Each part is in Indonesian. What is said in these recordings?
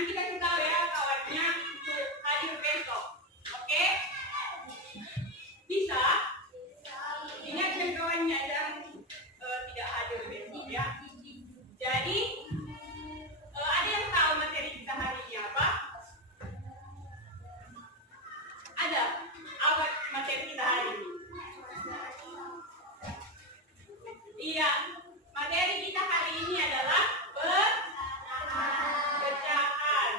nanti kasih tahu ya kawannya untuk hadir besok. Oke? Bisa? Ingatkan kawannya yang tidak hadir besok ya. Jadi ada yang tahu materi kita hari ini apa? Ada? Apa materi kita hari ini? Iya, materi kita hari ini adalah pecahan.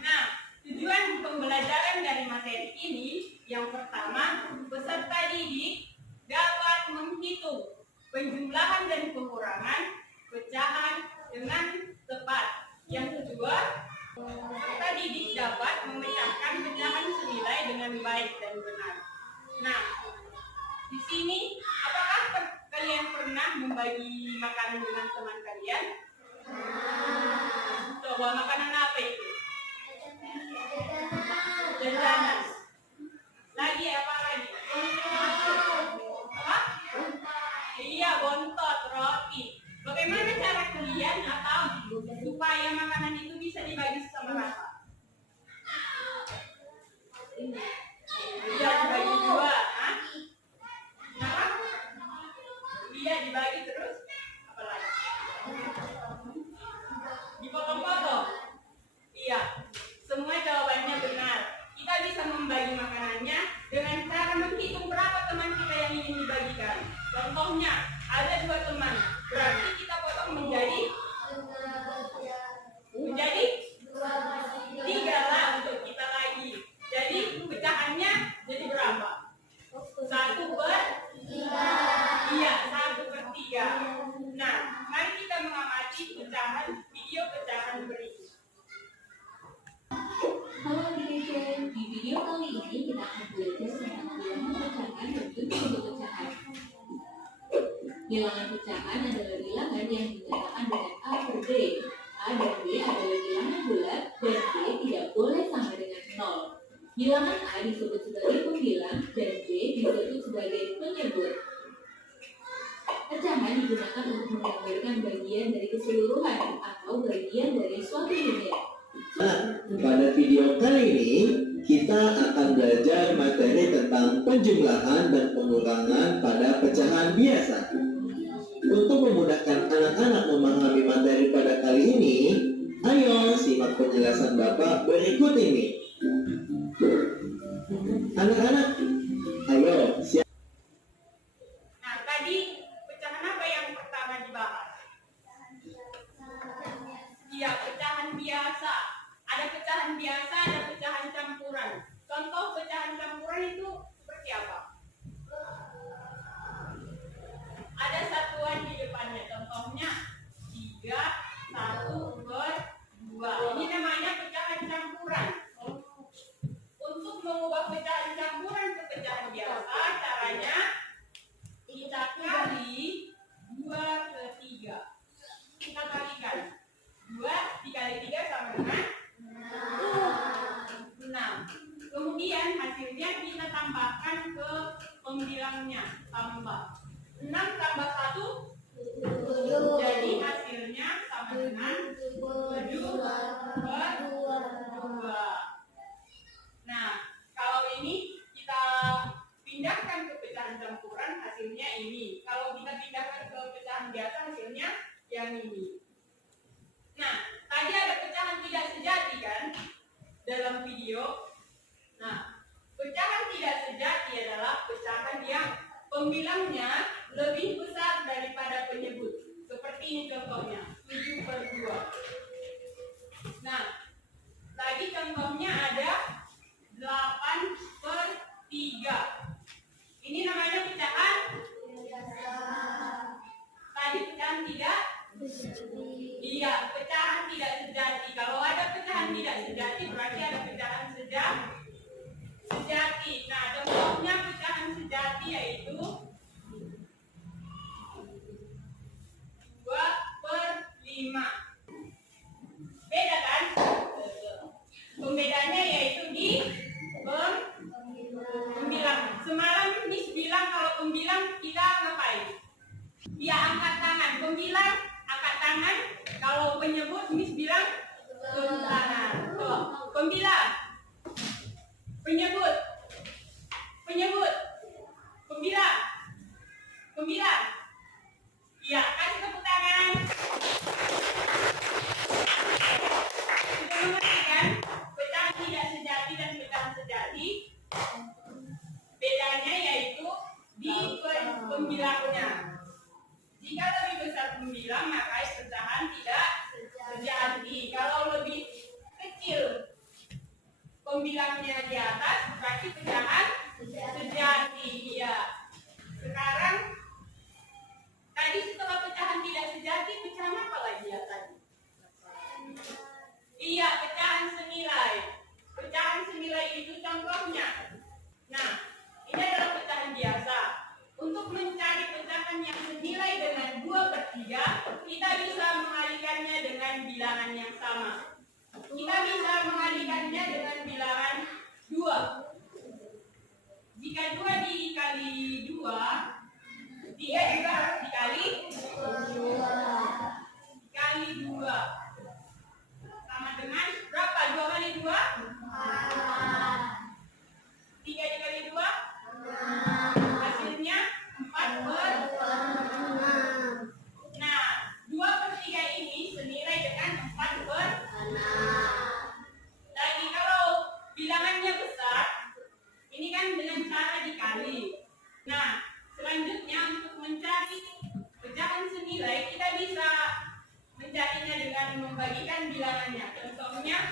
Nah, tujuan pembelajaran dari materi ini yang pertama, peserta didik dapat menghitung penjumlahan dan pengurangan pecahan dengan tepat. Yang kedua, peserta didik dapat memecahkan pecahan senilai dengan baik dan benar. Nah, di sini apakah kalian pernah membagi makanan dengan teman kalian? Coba makanan apa itu? Jajanan. Lagi apa lagi? Apa? Iya, bontot, roti. Bagaimana cara kalian atau supaya makanan itu bisa dibagi sama rata? Iya, dibagi dua. Hah? Kenapa? Iya, dibagi terus. Apa lagi? Dipotong-potong. Iya, semua jawabannya benar. Kita bisa membagi makanannya dengan cara menghitung berapa teman kita yang ingin dibagikan. Contohnya, ada 2 teman, berarti kita potong menjadi 3 lah untuk kita lagi. Jadi pecahannya jadi berapa? 1/3. Iya, 1/3. Nah, mari kita mengamati video pecahan berikut. Halo adik-adik, di video kali ini kita akan belajar tentang bilangan pecahan dan bentuk pecahan. Bilangan pecahan adalah bilangan yang dinyatakan dengan A per D. A dan B adalah bilangan bulat dan B tidak boleh sama dengan 0. Bilangan A disebut sebagai pembilang dan B disebut sebagai penyebut. Pecahan digunakan untuk menggambarkan bagian dari keseluruhan atau bagian dari suatu unit. Nah, pada video kali ini kita akan belajar materi tentang penjumlahan dan pengurangan pada pecahan biasa. Untuk memudahkan anak-anak memahami materi pada kali ini, ayo simak penjelasan Bapak berikut ini. Anak-anak, ayo siap. Nah, tadi pecahan apa yang pertama dibahas? Iya, pecahan biasa. Ada pecahan biasa, ada pecahan campuran. Contoh pecahan campuran itu seperti apa? Ada satuan di depannya. Contohnya 3, 1/2. Ini namanya pecahan campuran. Untuk mengubah pecahan campuran ke pecahan biasa, caranya kita kali 2/3. Kita kalikan. 2 dikali 3 sama dengan 6. Kemudian hasilnya kita tambahkan ke pembilangnya. Tambah 6 tambah 1 jadi hasilnya sama dengan 7/2. Nah, kalau ini kita pindahkan ke pecahan campuran, hasilnya ini. Kalau kita pindahkan ke pecahan biasa, hasilnya yang ini. Nah, tadi ada pecahan tidak sejati kan dalam video. Nah, pecahan tidak sejati adalah pecahan yang pembilangnya lebih besar daripada penyebut. Seperti ini contohnya, 7/2. Nah, tadi contohnya ada 8/3. Ini namanya pecahan tadi pecahan tidak. Iya, pecahan tidak sejati. Kalau ada pecahan tidak sejati, berarti ada pecahan sejati. Nah, contohnya pecahan sejati yaitu 2/5. Beda kan? Pembedanya yaitu di pembilang. Semalam Miss bilang kalau pembilang kita ngapain? Ya, angkat tangan. Pembilang bilang maka pecahan tidak sejati. Kalau lebih kecil pembilangnya di atas berarti pecahan sejati. Iya. Sekarang tadi setelah pecahan tidak sejati, pecahan apa lagi ya tadi? Iya, pecahan senilai. Pecahan senilai itu contohnya. Nah, ini adalah pecahan biasa. Untuk mencari pecahan yang senilai dengan 2/3, kita bisa mengalihkannya dengan bilangan yang sama. Kita bisa mengalihkannya dengan bilangan 2. Jika 2 dikali 2, 3 juga harus dikali 2. Sama dengan berapa? 2 kali 2? 3 dikali 2? Hasilnya 4/6. Nah, 2/3 ini senilai dengan 4/6. Lagi kalau bilangannya besar, ini kan dengan cara dikali. Nah, selanjutnya untuk mencari pecahan senilai, kita bisa mencarinya dengan membagikan bilangannya. Contohnya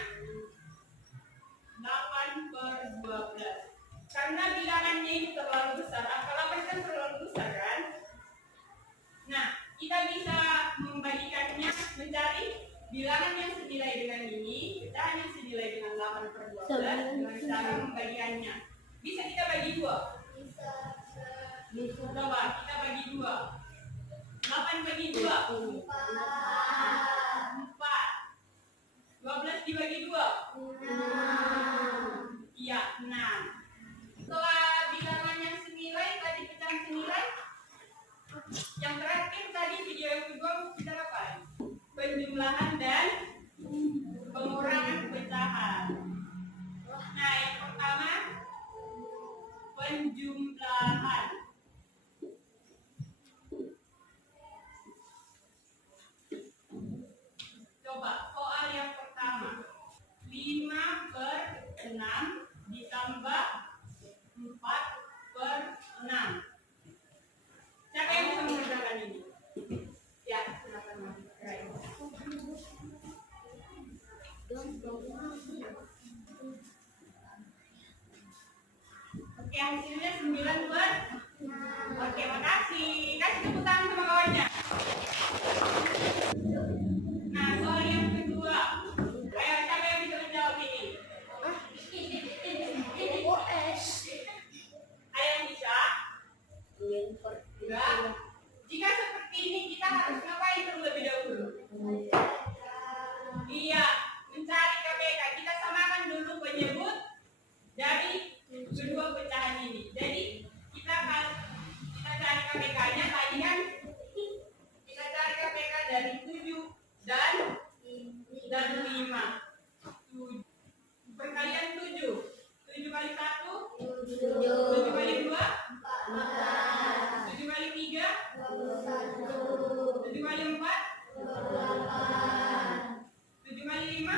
8/12. Karena bilangannya ini terlalu besar, angka 8 kan terlalu besar kan? Nah, kita bisa membagikannya, mencari bilangan yang senilai dengan ini, pecahan yang senilai dengan 8/12 dengan cara membagikannya. Bisa kita bagi 2? Bisa. Coba kita bagi 2. 8 bagi 2? 4. 12 dibagi 2? 6. Iya, 6. Setelah bilangan yang senilai, tadi pecahan senilai, yang terakhir tadi video yang kedua kita apa? Penjumlahan dan pengurangan pecahan. Nah, yang pertama penjumlahan. Coba soal yang pertama, 5/6 ditambah 4/6. Siapa yang bisa mengerjakan ini? Ya, silakan Mas. Oke, hasilnya 9/6. Oke, makasih. Kasih tepuk tangan sama kawannya. Nah, soal yang kedua. Ayo, siapa yang bisa menjawab ini? Ada yang bisa? Enggak. Jika seperti ini, kita harus ngapain terlebih dahulu? Iya, mencari KPK. Kita samakan dulu penyebut dari kedua pecahan ini. Jadi kita cari KPK-nya tadi kan kita cari KPK dari 7 dan 5. Perkalian 7. 7 kali 1? 7 kali 2? 7 kali 3? 7 kali 4? 7 kali 5?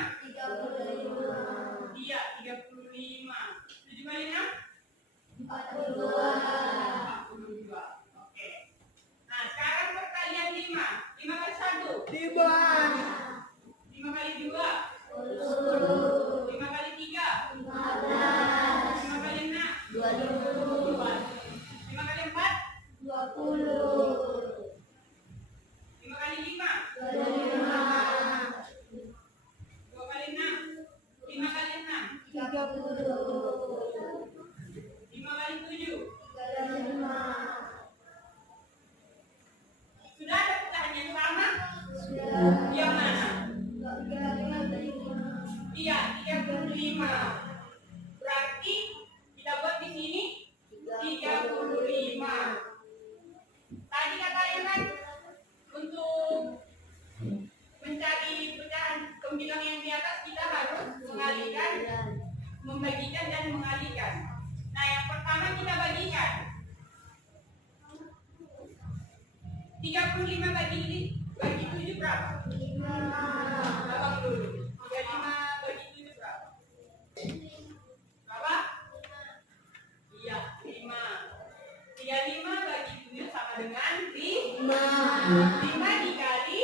Iya, 35. 7 kali 6? 42. Oke. Nah, sekarang perkalian 5. 5 kali 1? 5. 5 kali 2? 5 kali 3? 5 kali 6? 24. 5 kali 4? 20. 5 kali 5? 25. 2 kali 6? 5 kali 6? 30. 5 kali 7? 35. Sudah ada pecahan yang sama? Sudah. Yang mana? Iya, 35. Berarti kita buat di sini 35. Tadi katanya kan untuk mencari pecahan pembilang yang di atas kita harus mengalihkan, membagikan dan mengalihkan. Nah, yang pertama kita bagikan. 35 bagi 7 berapa? 5. Abang dulu. 35 bagi 7 berapa? Berapa? Iya, 5. 35 bagi 7 sama dengan 5. 5 dikali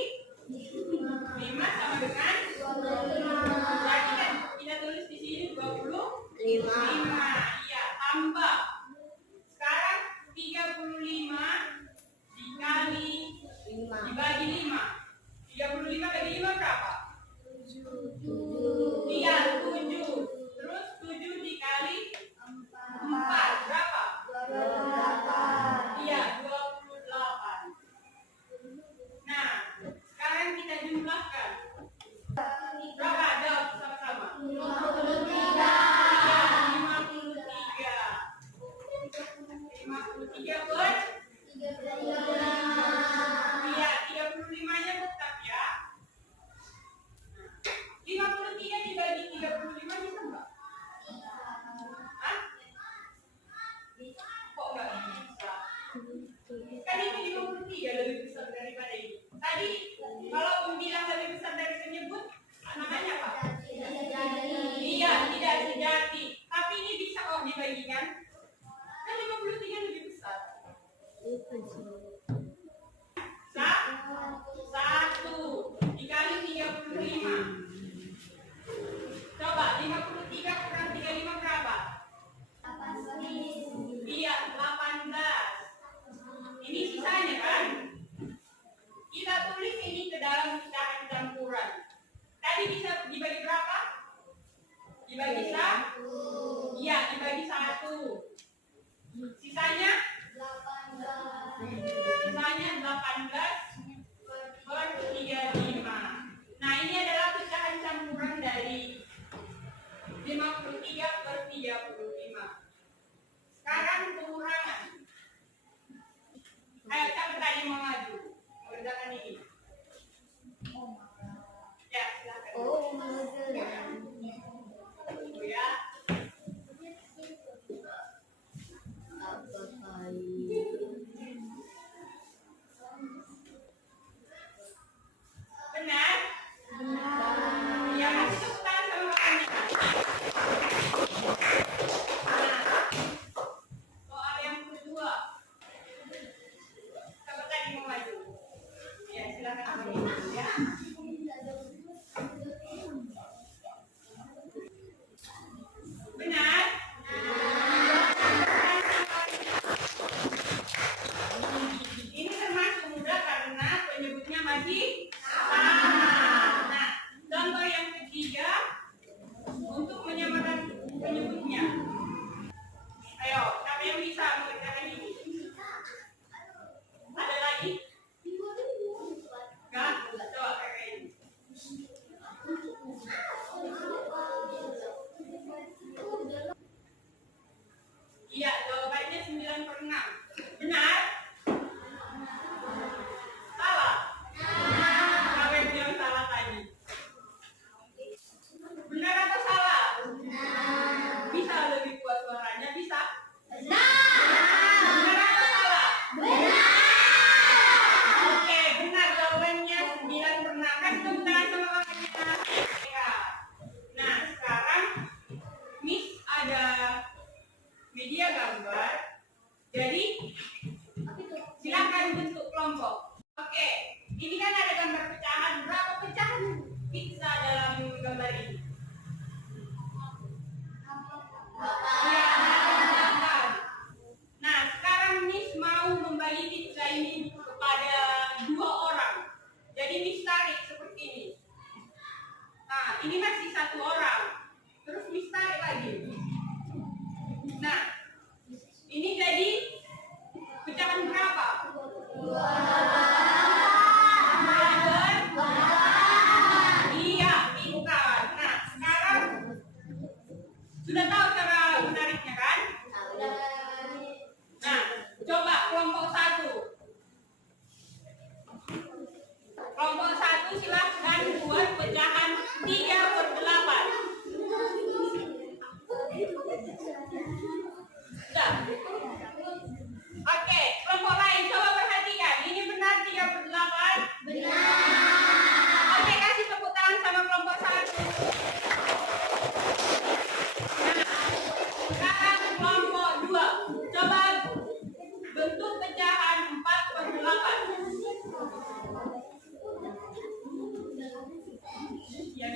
5. 35 bagi 5 berapa? 7. Iya, 7. Terus 7 dikali 4 berapa? 28. Iya, 28. Nah, sekarang kita jumlahkan. Berapa? Jawab sama-sama. 53. Iya, 53. 53 per? Iya, 35-nya tetap ya. 53 dibagi 35 bisa enggak? Hah? Kok enggak bisa? Kan ini 53 lebih besar daripada ini. Tadi kalau bilang lebih besar dari penyebut, namanya apa? Iya, tidak sejati. Tapi ini bisa kok dibagikan. Kan 53 lebih besar. 1 dikali 35. Coba 53 kurang 35 berapa? Iya, 18. Ini sisanya kan? Kita tulis ini ke dalam pecahan campuran. Tadi bisa dibagi berapa? Dibagi 1? Iya, dibagi 1. Sisanya? 18 per 35. Nah, ini adalah pecahan campuran dari 53 per 35. Sekarang pengurangan. Ayo, siapa tadi mau maju? Mengerjakan ini. Ya, silakan. Oh ya. Benar? Ya, kasih tepuk tangan sama kakaknya. Nah, soal yang kedua. Siapa tadi mau maju? Ya, silakan maju ya. Benar? Ini termasuk mudah karena penyebutnya masih sama. Nah, contoh yang ketiga untuk menyamakan penyebutnya. Ayo, siapa yang bisa mengerjakan ini? Ada lagi? Enggak? Coba kakak ini. Iya, jawabannya 9/6. Benar? Salah? Siapa yang bilang salah tadi? Benar atau salah? Bisa lebih kuat suaranya? Bisa? Benar atau salah? Oke, benar jawabannya 9/6. Kan tepuk tangan sama kakaknya. Ya. Nah, sekarang Miss ada media gambar. Jadi silakan bentuk kelompok. Oke, ini kan ada gambar pecahan. Berapa pecahan pizza dalam gambar ini? Ya, 8. Nah, sekarang Miss mau membagi pizza ini kepada 2 orang. Jadi Miss tarik seperti ini. Nah, ini masih 1 orang. Terus Miss tarik lagi. Nah, ini jadi pecahan berapa? 2. Iya, pintar. Nah, sekarang sudah tahu cara menariknya kan? Nah, coba kelompok 1. Kelompok 1 silahkan buat pecahan 3/8. Sudah. Oke, kelompok lain coba perhatikan. Ini benar 3/8? Benar. Oke, kasih tepuk tangan sama kelompok 1. Nah, sekarang kelompok 2. Coba bentuk pecahan 4/8. Ya,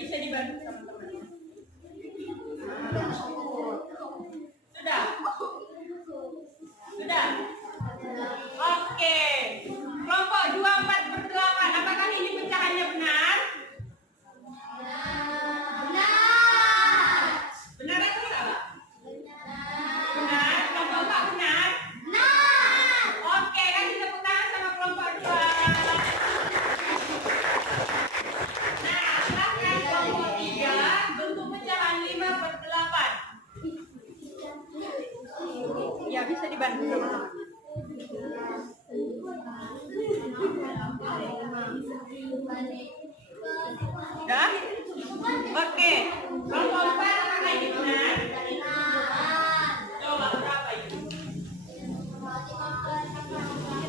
Udah? Oke. Kelompok 4 apakah ini benar? Coba berapa itu?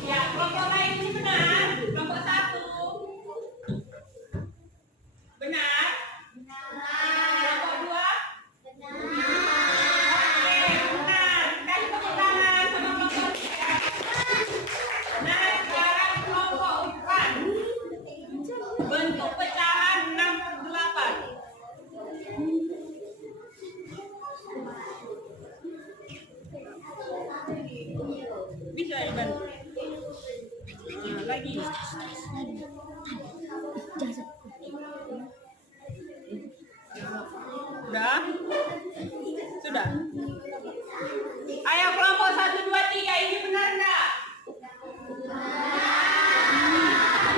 Ya, kelompok lain ini benar. Kelompok 1. Benar? Kelompok 2? Oke, benar. Kasih tepuk tangan sama kelompok 3. Nah, sekarang kelompok 4. Bentuk pecahan 6/8. Bisa dibantu. Nah, lagi. Sudah? Sudah. Ayo kelompok 1, 2, 3 ini benar enggak?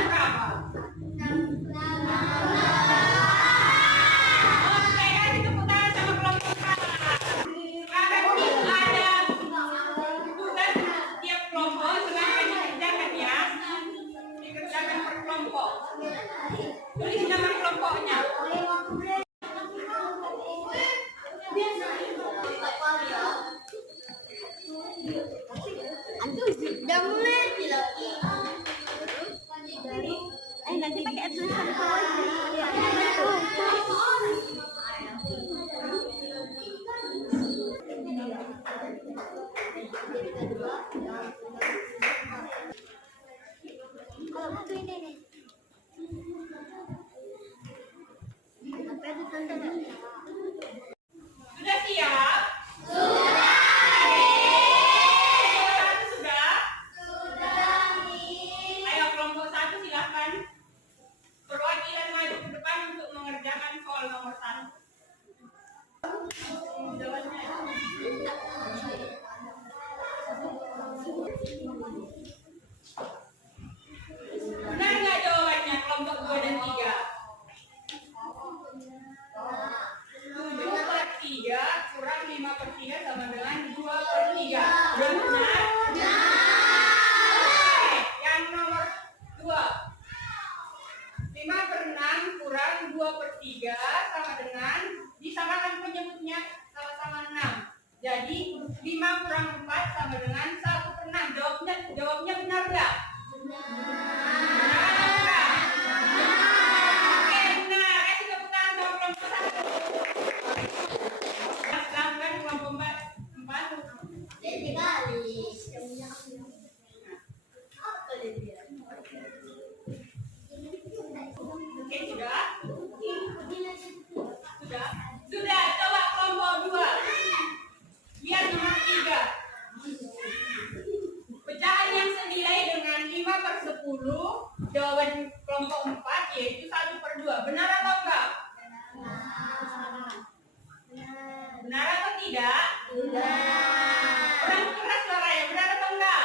Berapa? Oke, kasih tepuk tangan sama kelompok 4. Sekarang kita ada tugas tiap kelompok silahkan dikerjakan ya. Dikerjakan per kelompok. Tulis nama kelompoknya. Udah mulai. Nanti pakai tulisan Sudah siap? Sudah? Ayo kelompok 1 silahkan perwakilan maju ke depan untuk mengerjakan soal nomor 1. Benar nggak jawabannya kelompok 2 dan 3? 7/3 kurang 5/3 sama dengan 2/3. Benar? Oke, yang nomor 2. 5/6 kurang 2/3 sama dengan, disamakan penyebutnya sama-sama 6. Jadi 5 kurang 4 sama dengan 1/6. Jawabnya benar nggak? Benar nggak? Oke, benar. Kasih tepuk tangan sama kelompok 1. Silahkan kelompok 4. Oke, sudah? Sudah? Sudah, coba kelompok 2. Lihat nomor 3. Pecahan yang senilai dengan 5/10, jawaban kelompok 4 yaitu 1/2. Benar atau enggak? Benar atau tidak? Kurang keras suaranya, benar atau enggak?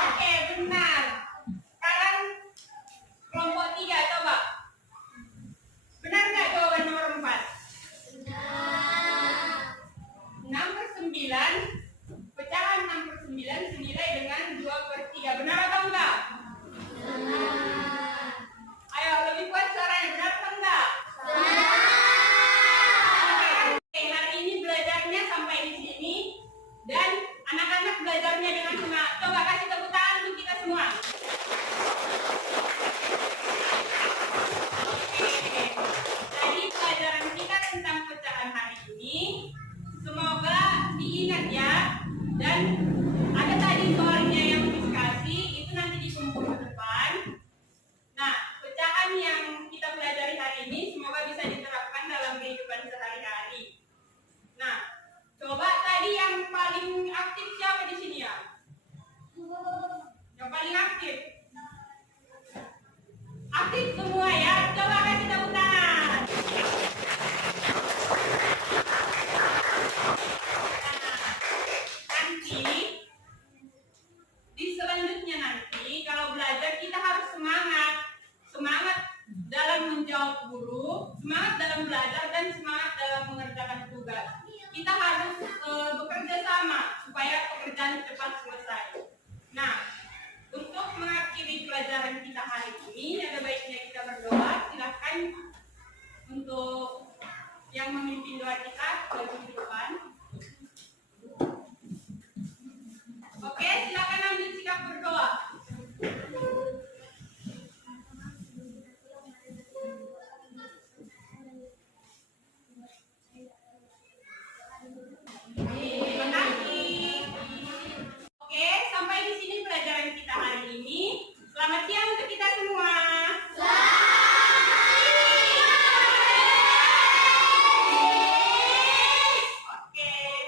Oke, benar. Sekarang kelompok 3 coba. Benar nggak jawaban nomor 4? 6/9, pecahan 6/9 senilai dengan 2/3. Benar atau enggak? Ayo lebih kuat suaranya, benar atau enggak? Oke, hari ini belajarnya sampai di sini dan anak-anak belajarnya dengan semangat. Coba kasih tepuk tangan untuk kita semua. Oke, jadi pelajaran kita tentang pecahan hari ini semoga diingat ya, dan ada tadi soalnya yang diskusi itu nanti dikumpul ke depan. Nah, pecahan yang kita pelajari hari ini semoga bisa diterapkan dalam kehidupan sehari-hari. Nah, coba tadi yang paling aktif siapa di sini ya? Yang paling aktif? Aktif semua ya, coba kasih tepuk tangan. Nanti di selanjutnya nanti kalau belajar kita harus pelajaran kita hari ini. Ada baiknya kita berdoa. Silahkan untuk yang memimpin doa kita,